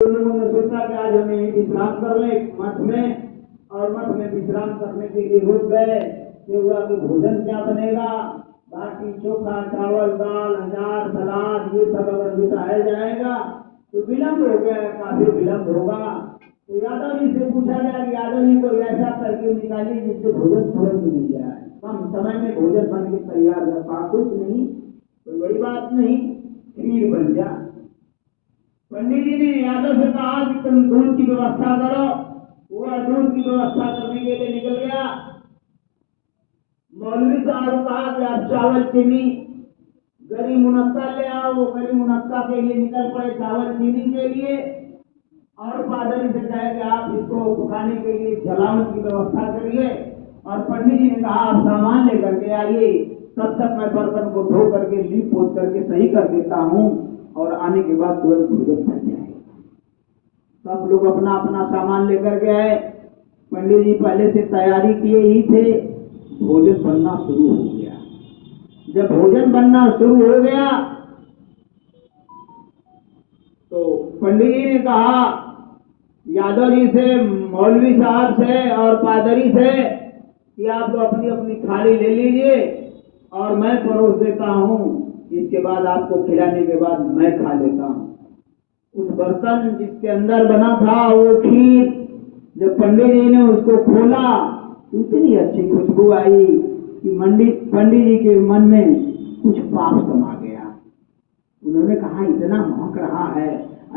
उन्होंने सोचा कि आज हमें यहीं विश्राम कर ले मठ में, और मठ में विश्राम करने के लिए रुक गए। सेवा को भोजन क्या बनेगा, बाटी चोखा चावल दाल अचार सलाद ये सब अगर बिताया जाएगा तो विलम्ब हो गया, काफी विलम्ब होगा। तो यादव जी से पूछा गया कि यादव जी को ऐसा करके निकालिए जिससे भोजन तुरंत मिल जाए, कम समय में भोजन बन के तैयार है। कुछ नहीं, कोई बड़ी बात नहीं, खीर बन जाए। पंडित जी ने यादव से कहा कि तुम दूध की व्यवस्था करो। वह दूध की व्यवस्था करने के लिए निकल गया। मौलवी साहब कहा कि आप चावल चीनी गरी मुनक्का ले आओ। वो गरी मुनक्का के लिए निकल पड़े चावल चीनी के लिए, और पादरी से कहे कि आप इसको पकाने के लिए जलावन की व्यवस्था करिए। और पंडित जी ने कहा आप सामान लेकर के आइए, तब तक मैं बर्तन को धो करके लीप पोत करके सही कर देता हूँ, और आने के बाद तुरंत भोजन बन जाएगा। सब लोग अपना अपना सामान लेकर के आए। पंडित जी पहले से तैयारी किए ही थे। भोजन बनना शुरू हो गया। जब भोजन बनना शुरू हो गया तो पंडित जी ने कहा यादव जी से, मौलवी साहब से और पादरी से कि आप लोग अपनी अपनी थाली ले लीजिए और मैं परोस देता हूँ। इसके बाद आपको खिलाने के बाद मैं खा लेता हूँ। उस बर्तन जिसके अंदर बना था वो खीर, जब पंडित जी ने उसको खोला इतनी अच्छी खुशबू आई कि पंडित जी के मन में कुछ पाप समा गया। उन्होंने कहा इतना महक रहा है,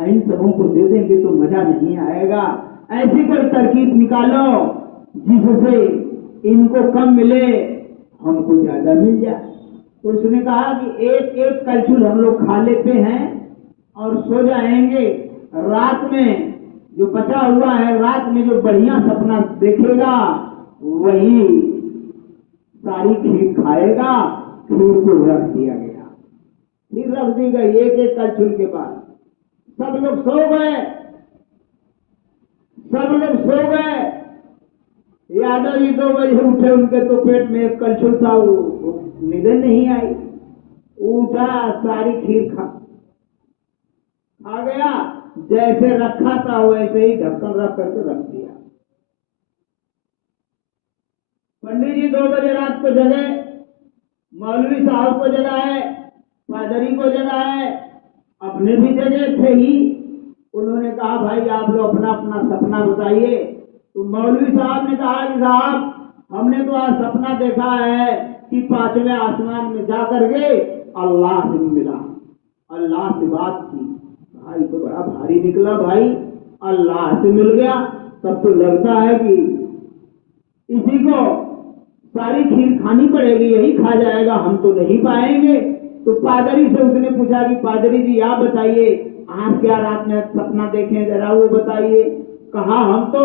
इन सबों को दे देंगे तो मजा नहीं आएगा, ऐसी कोई तरकीब निकालो जिससे इनको कम मिले हमको ज्यादा मिल जाए। तो उसने कहा कि एक एक कलछुल हम लोग खा लेते हैं और सो जाएंगे। रात में जो बचा हुआ है, रात में जो बढ़िया सपना देखेगा वही सारी खीर खाएगा। खीर को रख दिया गया, खीर रख दी गई एक एक कलछुल के बाद। सब लोग सो गए, सब लोग सो गए। यादव जी 2 बजे उठे, उनके तो पेट में एक कलछुल था, वो नींद नहीं आई। उठा, सारी खीर खा गया। जैसे रखा था वैसे ही ढक्कन रख करके रख दिया। पंडित जी 2 बजे रात को जगे, मौलवी साहब को जगाए, पादरी को जगाए, अपने भी जगे थे ही। उन्होंने कहा भाई आप लोग अपना अपना सपना बताइए। तो मौलवी साहब ने कहा कि साहब हमने तो आज सपना देखा है कि 5वें आसमान में जाकर के अल्लाह से मिला, अल्लाह से बात की। भाई तो बड़ा भारी निकला भाई, अल्लाह से मिल गया। तब तो लगता है कि इसी को सारी खीर खानी पड़ेगी, यही खा जाएगा, हम तो नहीं पाएंगे। तो पादरी से उसने पूछा कि पादरी जी आप बताइए आप क्या रात में सपना देखें, जरा वो बताइए। कहा हम तो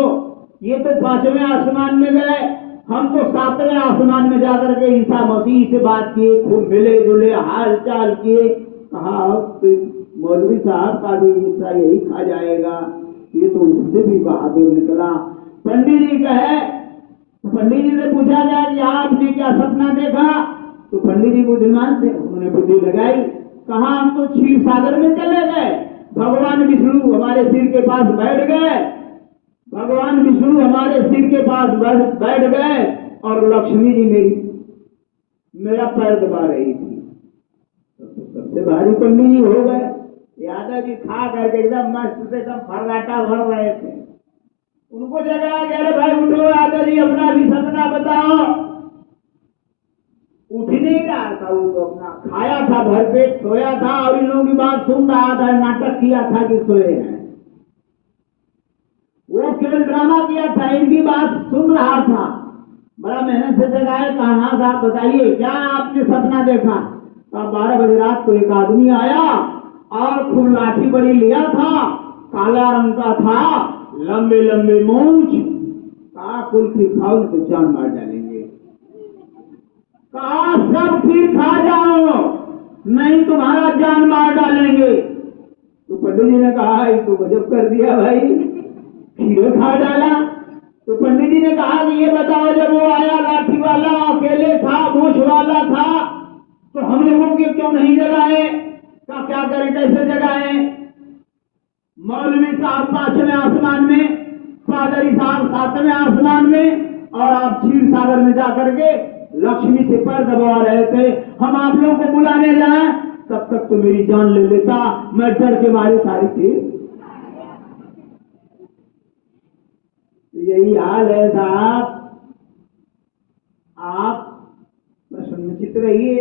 ये तो 5वें आसमान में गए, हम तो 7वें आसमान में जाकर के ईसा मसीह से बात किए, खूब मिले जुले हाल चाल किए। कहा तो मौलवी साहब का भी हिस्सा यही खा जाएगा, ये तो उससे भी बहादुर निकला। पंडित जी कहे, पंडित जी से पूछा गया कि आपने क्या सपना देखा। तो पंडित जी बुद्धिमान थे, उन्होंने बुद्धि लगाई। कहा हम तो क्षीर सागर में चले गए, भगवान विष्णु हमारे सिर के पास बैठ गए, भगवान विष्णु हमारे सिर के पास बैठ गए और लक्ष्मी जी मेरा पैर दबा रही थी। तो सबसे भारी पंडित जी हो गए। यादव जी खा करके एकदम मस्त से एकदम फर्राटा भर रहे थे। उनको जगाया गया, अरे भाई उठो यादव जी अपना भी सपना बताओ। उठ नहीं रहा था, वो तो अपना खाया था, भरपेट सोया था और इन लोगों की बात सुन रहा था, नाटक किया था कि सोए हैं। वो केवल ड्रामा किया था, इनकी बात सुन रहा था। बड़ा मेहनत से जगाए, कहा साहब बताइए क्या आपने सपना देखा। 12 बजे रात को एक आदमी आया और खूब लाठी बड़ी लिया था, काला रंग का था, लंबे लंबे मूंछ। कहा कुल खीर खाओ तो जान मार डालेंगे। कहा सब खीर खा जाओ नहीं तुम्हारा जान मार डालेंगे। तो पंडित जी ने कहा ये तो गजब कर दिया भाई, खीर खा डाला। तो पंडित जी ने कहा कि ये बताओ जब वो आया लाठी वाला अकेले था, मूंछ वाला था, तो हम लोगों के क्यों नहीं जगाए। क्या करें, कैसे जगाए। मौलवी साहब 5वें आसमान में, पादरी साहब 7वें आसमान में, और आप क्षीर सागर में जाकर के लक्ष्मी से पैर दबा रहे थे। हम आप लोगों को बुलाने जाए तब तक तो मेरी जान ले लेता, मैं डर के मारे सारी थी। यही हाल है साहब, आप प्रसन्नचित्त रहिए।